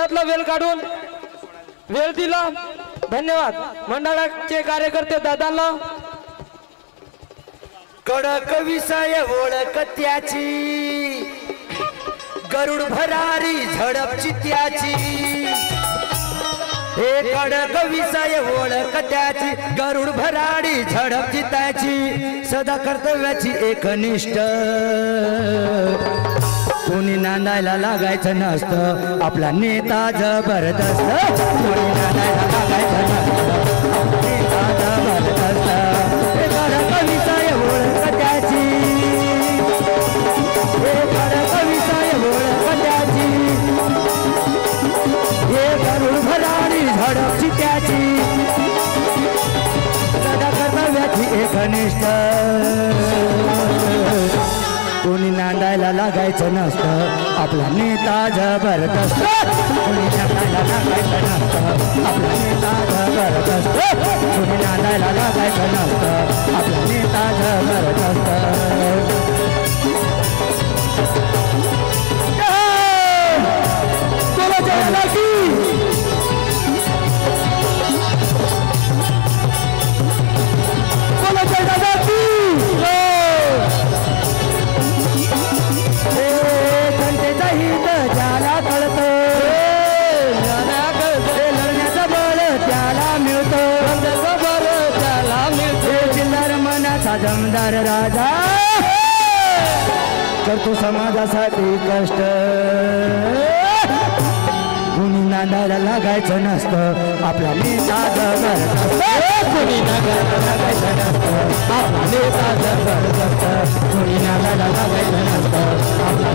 त्यातला वेळ काढून वेळ दिला धन्यवाद मंडळाचे कार्यकर्ते दादांना कडक विषय ओळख त्याची गरुड भरारी झडप चित्याची हे कडक विषय ओळख त्याची गरुड भरारी झडप चित्याची सदा कर्तव्याची एकनिष्ठ कोणी नांदायला लागायचं नसतं आपला नेता जबरदस्त कोणी नांदायला लागायचं नसतं नेता जबरदस्त हे कडक विषय ओळख त्याची हे कडक विषय ओळख त्याची हे गरुड भरारी झडप चित्याची सदा कर्तव्याची एकनिष्ठ कोणी नांदायला लागायचं नसतं आपला नेता जबरदस्त कोणी नांदायला लागायचं नसतं आपला नेता जबरदस्त कोणी नांदायला लागायचं नसतं आपला नेता जबरदस्त जमदार राजा करतो समाजासाठी कष्ट कुणी नांदायला लागायचं नसतं आपला नेता जबरदस्त कुणी नांदायला लागायचं नसतं आपला नेता जबरदस्त कुणी नांदायला लागायचं नसतं आपला